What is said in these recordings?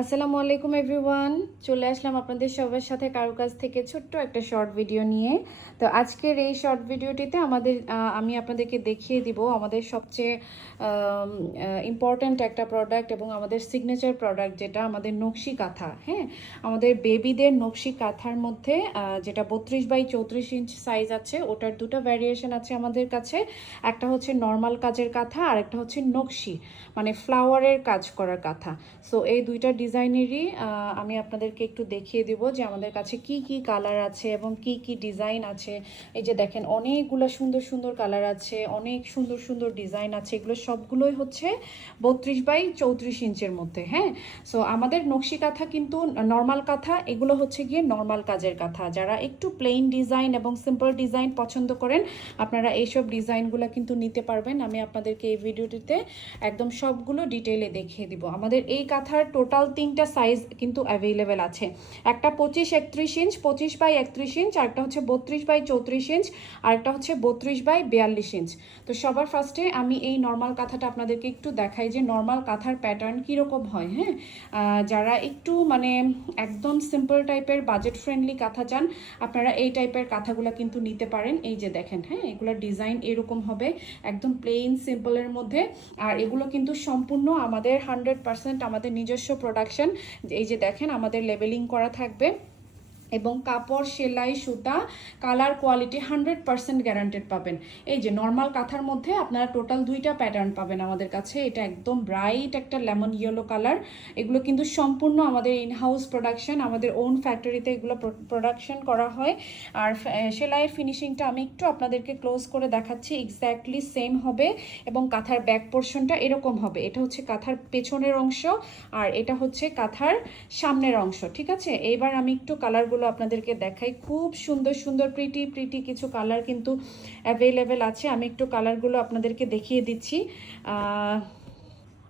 আসসালামু আলাইকুম এভরিওয়ান, চলে আসলাম আপনাদের সবার সাথে কারুকাজ থেকে ছোট্ট একটা শর্ট ভিডিও নিয়ে। তো আজকের এই শর্ট ভিডিওটিতে আমি আপনাদেরকে দেখিয়ে দিব আমাদের সবচেয়ে ইম্পর্ট্যান্ট একটা প্রোডাক্ট এবং আমাদের সিগনেচার প্রোডাক্ট, যেটা আমাদের নকশি কাঁথা। হ্যাঁ, আমাদের বেবিদের নকশি কাঁথার মধ্যে যেটা 32x34 ইঞ্চ সাইজ আছে, ওটার দুটো ভ্যারিয়েশন আছে আমাদের কাছে। একটা হচ্ছে নর্মাল কাজের কাঁথা আর একটা হচ্ছে নকশি, মানে ফ্লাওয়ারের কাজ করার কাঁথা। সো এই দুইটা ডিজাইনেরই আমি আপনাদেরকে একটু দেখিয়ে দিব যে আমাদের কাছে কি কি কালার আছে এবং কি কি ডিজাইন আছে। এই যে দেখেন, অনেকগুলো সুন্দর সুন্দর কালার আছে, অনেক সুন্দর সুন্দর ডিজাইন আছে। এগুলো সবগুলোই হচ্ছে 32x34 ইঞ্চের মধ্যে। হ্যাঁ, সো আমাদের নকশি কাঁথা কিন্তু নর্মাল কাঁথা, এগুলো হচ্ছে গিয়ে নর্মাল কাজের কাঁথা। যারা একটু প্লেন ডিজাইন এবং সিম্পল ডিজাইন পছন্দ করেন, আপনারা এইসব ডিজাইনগুলো কিন্তু নিতে পারবেন। আমি আপনাদেরকে এই ভিডিওটিতে একদম সবগুলো ডিটেইলে দেখিয়ে দিব। আমাদের এই কাঁথার টোটাল 3টা সাইজ কিন্তু অ্যাভেলেবেল আছে। একটা 25x31 ইঞ্চ, 25x31 ইঞ্চ, আরেকটা হচ্ছে 32x34 ইঞ্চ, আরেকটা হচ্ছে 32x42 ইঞ্চ। তো সবার ফার্স্টে আমি এই নর্মাল কাঁথাটা আপনাদেরকে একটু দেখাই যে নর্মাল কাঁথার প্যাটার্ন কীরকম হয়। হ্যাঁ, যারা একটু মানে একদম সিম্পল টাইপের বাজেট ফ্রেন্ডলি কাঁথা চান, আপনারা এই টাইপের কাঁথাগুলো কিন্তু নিতে পারেন। এই যে দেখেন, হ্যাঁ, এগুলোর ডিজাইন এরকম হবে, একদম প্লেন সিম্পলের মধ্যে। আর এগুলো কিন্তু সম্পূর্ণ আমাদের 100% আমাদের নিজস্ব প্রোডাকশন। এই যে দেখেন, আমাদের লেবেলিং করা থাকবে এবং কাপড়, সেলাই, সুতা, কালার, কোয়ালিটি 100% গ্যারান্টেড পাবেন। এই যে নর্মাল কাঁথার মধ্যে আপনারা টোটাল 2টা প্যাটার্ন পাবেন আমাদের কাছে। এটা একদম ব্রাইট একটা লেমন ইয়েলো কালার। এগুলো কিন্তু সম্পূর্ণ আমাদের ইনহাউস প্রোডাকশন, আমাদের ওন ফ্যাক্টরিতে এগুলো প্রোডাকশন করা হয়। আর সেলাইয়ের ফিনিশিংটা আমি একটু আপনাদেরকে ক্লোজ করে দেখাচ্ছি, এক্স্যাক্টলি সেম হবে। এবং কাঁথার ব্যাক পোর্শনটা এরকম হবে। এটা হচ্ছে কাঁথার পেছনের অংশ আর এটা হচ্ছে কাঁথার সামনের অংশ। ঠিক আছে, এইবার আমি একটু কালারগুলো আপনাদেরকে দেখাই। খুব সুন্দর সুন্দর প্রিটি কিছু কালার কিন্তু অ্যাভেলেবেল আছে। আমি একটু কালারগুলো আপনাদেরকে দেখিয়ে দিচ্ছি।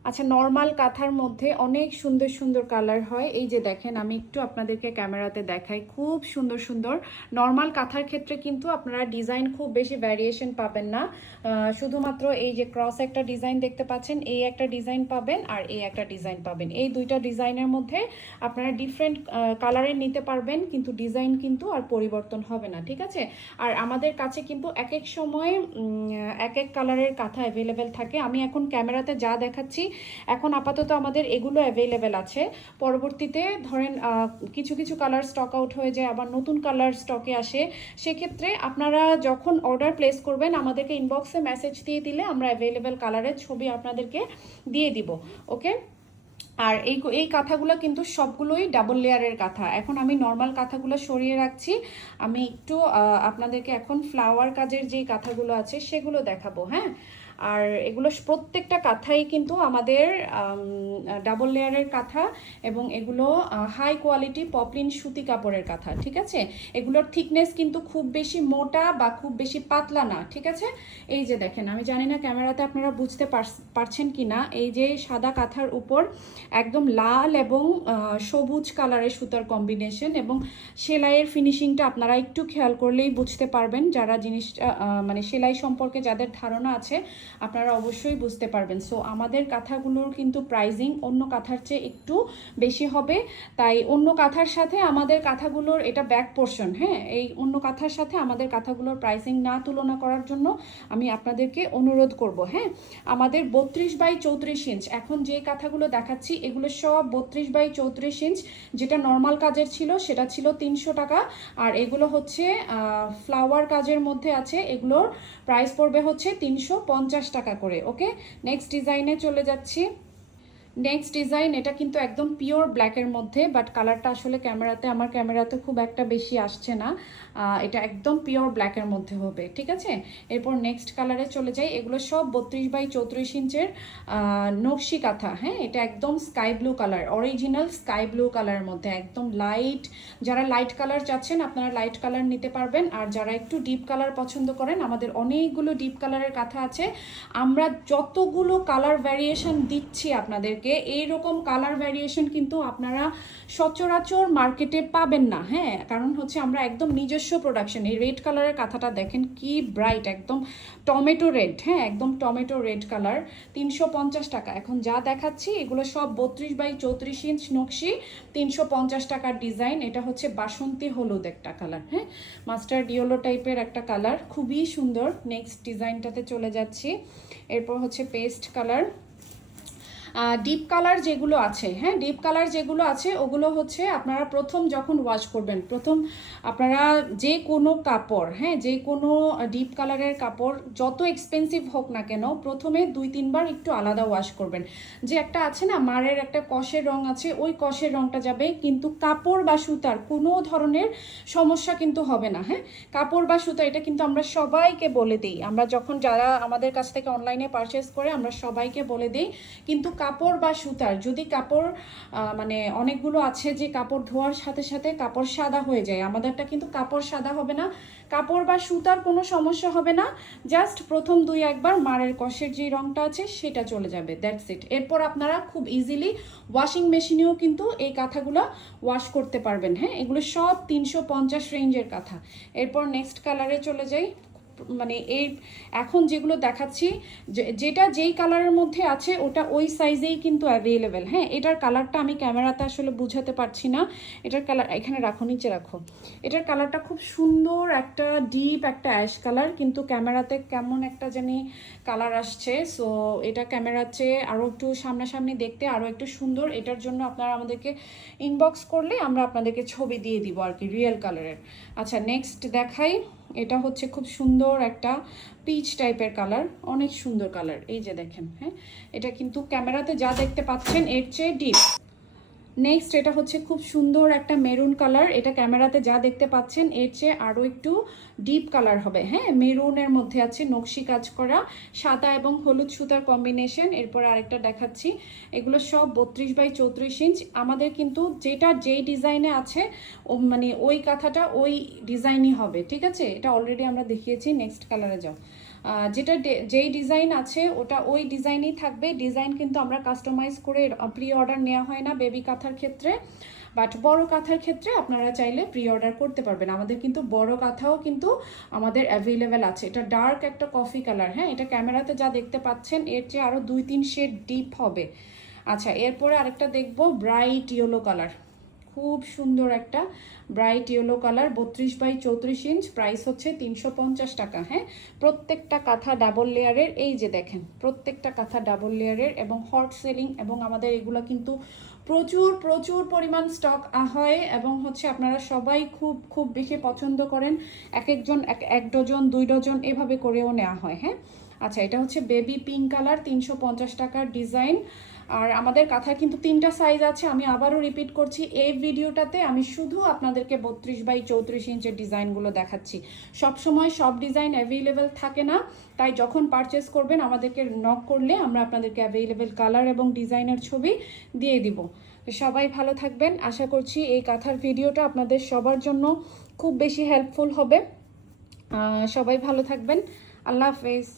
আচ্ছা, নর্মাল কাঁথার মধ্যে অনেক সুন্দর সুন্দর কালার হয়। এই যে দেখেন, আমি একটু আপনাদেরকে ক্যামেরাতে দেখাই, খুব সুন্দর সুন্দর। নর্মাল কাঁথার ক্ষেত্রে কিন্তু আপনারা ডিজাইন খুব বেশি ভ্যারিয়েশন পাবেন না। শুধুমাত্র এই যে ক্রস একটা ডিজাইন দেখতে পাচ্ছেন, এই একটা ডিজাইন পাবেন আর এই একটা ডিজাইন পাবেন। এই দুইটা ডিজাইনের মধ্যে আপনারা ডিফারেন্ট কালারের নিতে পারবেন, কিন্তু ডিজাইন কিন্তু আর পরিবর্তন হবে না। ঠিক আছে, আর আমাদের কাছে কিন্তু এক এক সময় এক এক কালারের কাঁথা অ্যাভেলেবেল থাকে। আমি এখন ক্যামেরাতে যা দেখাচ্ছি, এখন আপাতত আমাদের এগুলো অ্যাভেলেবেল আছে। পরবর্তীতে ধরেন কিছু কিছু কালার স্টক আউট হয়ে যায়, আবার নতুন কালার স্টকে আসে। সেক্ষেত্রে আপনারা যখন অর্ডার প্লেস করবেন, আমাদেরকে ইনবক্সে মেসেজ দিয়ে দিলে আমরা অ্যাভেলেবেল কালারের ছবি আপনাদেরকে দিয়ে দিব। ওকে, আর এই কাঁথাগুলো কিন্তু সবগুলোই ডাবল লেয়ারের কাঁথা। এখন আমি নর্মাল কাঁথাগুলো সরিয়ে রাখছি, আমি একটু আপনাদেরকে এখন ফ্লাওয়ার কাজের যে কাঁথাগুলো আছে সেগুলো দেখাবো। হ্যাঁ, আর এগুলো প্রত্যেকটা কাঁথাই কিন্তু আমাদের ডাবল লেয়ারের কাঁথা এবং এগুলো হাই কোয়ালিটি পপলিন সুতি কাপড়ের কাঁথা। ঠিক আছে, এগুলোর থিকনেস কিন্তু খুব বেশি মোটা বা খুব বেশি পাতলা না। ঠিক আছে, এই যে দেখেন, আমি জানি না ক্যামেরাতে আপনারা বুঝতে পারছেন কি না, এই যে সাদা কাঁথার উপর একদম লাল এবং সবুজ কালারের সুতার কম্বিনেশন এবং সেলাইয়ের ফিনিশিংটা আপনারা একটু খেয়াল করলেই বুঝতে পারবেন। যারা জিনিসটা মানে সেলাই সম্পর্কে যাদের ধারণা আছে, আপনারা অবশ্যই বুঝতে পারবেন। সো আমাদের কাঁথাগুলোর কিন্তু প্রাইজিং অন্য কাঁথার চেয়ে একটু বেশি হবে। তাই অন্য কাঁথার সাথে আমাদের কাঁথাগুলোর, এটা ব্যাক পোর্শন, হ্যাঁ, এই অন্য কাঁথার সাথে আমাদের কাঁথাগুলোর প্রাইসিং না তুলনা করার জন্য আমি আপনাদেরকে অনুরোধ করব। হ্যাঁ, আমাদের 32x34 ইঞ্চ, এখন যে কাঁথাগুলো দেখাচ্ছি এগুলো সব 32x34 ইঞ্চ। যেটা নর্মাল কাজের ছিল সেটা ছিল 300 টাকা, আর এগুলো হচ্ছে ফ্লাওয়ার কাজের মধ্যে আছে, এগুলোর প্রাইস পড়বে হচ্ছে 350 টাকা করে। ওকে, নেক্সট ডিজাইনে চলে যাচ্ছি। নেক্সট ডিজাইন, এটা কিন্তু একদম পিওর ব্ল্যাকের মধ্যে, বাট কালারটা আসলে আমার ক্যামেরাতে খুব একটা বেশি আসছে না। এটা একদম পিওর ব্ল্যাকের মধ্যে হবে। ঠিক আছে, এরপর নেক্সট কালারে চলে যাই। এগুলো সব 32x34 ইঞ্চের নকশি কাঁথা। হ্যাঁ, এটা একদম sky blue colour, original sky blue কালারের মধ্যে, একদম লাইট। যারা লাইট কালার চাচ্ছেন আপনারা লাইট কালার নিতে পারবেন, আর যারা একটু ডিপ কালার পছন্দ করেন, আমাদের অনেকগুলো ডিপ কালারের কাঁথা আছে। আমরা যতগুলো কালার ভ্যারিয়েশন দিচ্ছি আপনাদেরকে, থেকে এইরকম কালার ভ্যারিয়েশন কিন্তু আপনারা সচরাচর মার্কেটে পাবেন না। হ্যাঁ, কারণ হচ্ছে আমরা একদম নিজস্ব প্রোডাকশন। এই রেড কালারের কাঁথাটা দেখেন কি ব্রাইট, একদম টমেটো রেড। হ্যাঁ, একদম টমেটো রেড কালার, 350 টাকা। এখন যা দেখাচ্ছি এগুলো সব 32x34 ইঞ্চ নকশি, 350 টাকার ডিজাইন। এটা হচ্ছে বাসন্তী হলুদ একটা কালার। হ্যাঁ, মাস্টার্ড ইয়েলো টাইপের একটা কালার, খুবই সুন্দর। নেক্সট ডিজাইনটাতে চলে যাচ্ছি। এরপর হচ্ছে পেস্ট কালার। ডিপ কালার যেগুলো আছে, হ্যাঁ, ডিপ কালার যেগুলো আছে ওগুলো হচ্ছে আপনারা প্রথম যখন ওয়াশ করবেন, প্রথম আপনারা যে কোনো কাপড়, হ্যাঁ, যে কোনো ডিপ কালারের কাপড় যত এক্সপেন্সিভ হোক না কেন, প্রথমে 2-3 বার একটু আলাদা ওয়াশ করবেন। যে একটা আছে না মারের একটা কষের রং আছে, ওই কষের রংটা যাবে, কিন্তু কাপড় বা সুতার কোনো ধরনের সমস্যা কিন্তু হবে না। হ্যাঁ, কাপড় বা সুতা এটা কিন্তু আমরা সবাইকে বলে দিই, আমরা যখন যারা আমাদের কাছ থেকে অনলাইনে পারচেস করে আমরা সবাইকে বলে দিই। কিন্তু কাপড় বা সুতার যদি কাপড় মানে অনেকগুলো আছে যে কাপড় ধোয়ার সাথে সাথে কাপড় সাদা হয়ে যায়, আমাদেরটা কিন্তু কাপড় সাদা হবে না, কাপড় বা সুতার কোনো সমস্যা হবে না। জাস্ট প্রথম 2-1 বার মারের কষের যে রংটা আছে সেটা চলে যাবে, দ্যাটস ইট। এরপর আপনারা খুব ইজিলি ওয়াশিং মেশিনেও কিন্তু এই কাঁথাগুলো ওয়াশ করতে পারবেন। হ্যাঁ, এগুলো সব 350 রেঞ্জের কাঁথা। এরপর নেক্সট কালারে চলে যাই। মানে এই এখন যেগুলো দেখাচ্ছি যেটা যেই কালারের মধ্যে আছে ওটা ওই সাইজেই কিন্তু অ্যাভেলেবেল। হ্যাঁ, এটার কালারটা আমি ক্যামেরাতে আসলে বুঝাতে পারছি না। এটার কালার এখানে রাখো, নিচে রাখো। এটার কালারটা খুব সুন্দর, একটা ডিপ একটা অ্যাশ কালার, কিন্তু ক্যামেরাতে কেমন একটা জানি কালার আসছে। সো এটা ক্যামেরার চেয়ে আরও একটু সামনাসামনি দেখতে আরও একটু সুন্দর। এটার জন্য আপনারা আমাদেরকে ইনবক্স করলে আমরা আপনাদেরকে ছবি দিয়ে দিব আর কি, রিয়েল কালারের। আচ্ছা, নেক্সট দেখাই। এটা হচ্ছে খুব সুন্দর একটা পিচ টাইপের কালার, অনেক সুন্দর কালার। এই যে দেখেন, হ্যাঁ, এটা কিন্তু ক্যামেরাতে যা দেখতে পাচ্ছেন এর চেয়ে ডিপ। নেক্সট এটা হচ্ছে খুব সুন্দর একটা মেরুন কালার, এটা ক্যামেরাতে যা দেখতে পাচ্ছেন এর চেয়ে আরও একটু ডিপ কালার হবে। হ্যাঁ, মেরুনের মধ্যে আছে নকশি কাজ করা, সাদা এবং হলুদ সুতার কম্বিনেশন। এরপর আরেকটা দেখাচ্ছি, এগুলো সব 32x34 ইঞ্চ। আমাদের কিন্তু যেটা যেই ডিজাইনে আছে মানে ওই কাঁথাটা ওই ডিজাইনই হবে, ঠিক আছে? এটা অলরেডি আমরা দেখিয়েছি। নেক্সট কালারে যাও। যেটা যেই ডিজাইন আছে ওটা ওই ডিজাইনই থাকবে। ডিজাইন কিন্তু আমরা কাস্টমাইজ করে প্রি অর্ডার নেওয়া হয় না বেবি কাঁথার ক্ষেত্রে, বাট বড় কাঁথার ক্ষেত্রে আপনারা চাইলে প্রি অর্ডার করতে পারবেন। আমাদের কিন্তু বড় কাঁথাও কিন্তু আমাদের অ্যাভেলেবেল আছে। এটা ডার্ক একটা কফি কালার। হ্যাঁ, এটা ক্যামেরাতে যা দেখতে পাচ্ছেন এর চেয়ে আরও 2-3 শেড ডিপ হবে। আচ্ছা, এরপরে আরেকটা দেখবো, ব্রাইট ইয়েলো কালার, খুব সুন্দর একটা bright yellow colour, 32x34 inch. Price হচ্ছে 350 টাকা। হ্যাঁ, প্রত্যেকটা কাঁথা ডাবল লেয়ারের। এই যে দেখেন, প্রত্যেকটা কাঁথা ডাবল লেয়ারের এবং হট সেলিং, এবং আমাদের এগুলো কিন্তু প্রচুর প্রচুর পরিমাণ স্টক হয়, এবং হচ্ছে আপনারা সবাই খুব খুব বেশি পছন্দ করেন। একজন 1 ডজন 2 ডজন এভাবে করেও নেওয়া হয়। হ্যাঁ, আচ্ছা, এটা হচ্ছে বেবি পিঙ্ক কালার, 350 টাকার ডিজাইন। আর আমাদের কাঁথায় কিন্তু 3টা সাইজ আছে। আমি আবারও রিপিট করছি, এই ভিডিওটাতে আমি শুধু আপনাদেরকে 32x34 ইঞ্চের ডিজাইনগুলো দেখাচ্ছি। সবসময় সব ডিজাইন অ্যাভেলেবেল থাকে না, তাই যখন পারচেস করবেন আমাদেরকে নক করলে আমরা আপনাদেরকে অ্যাভেলেবেল কালার এবং ডিজাইনের ছবি দিয়ে দিব। সবাই ভালো থাকবেন। আশা করছি এই কাঁথার ভিডিওটা আপনাদের সবার জন্য খুব বেশি হেল্পফুল হবে। সবাই ভালো থাকবেন। আল্লাহ হাফেজ।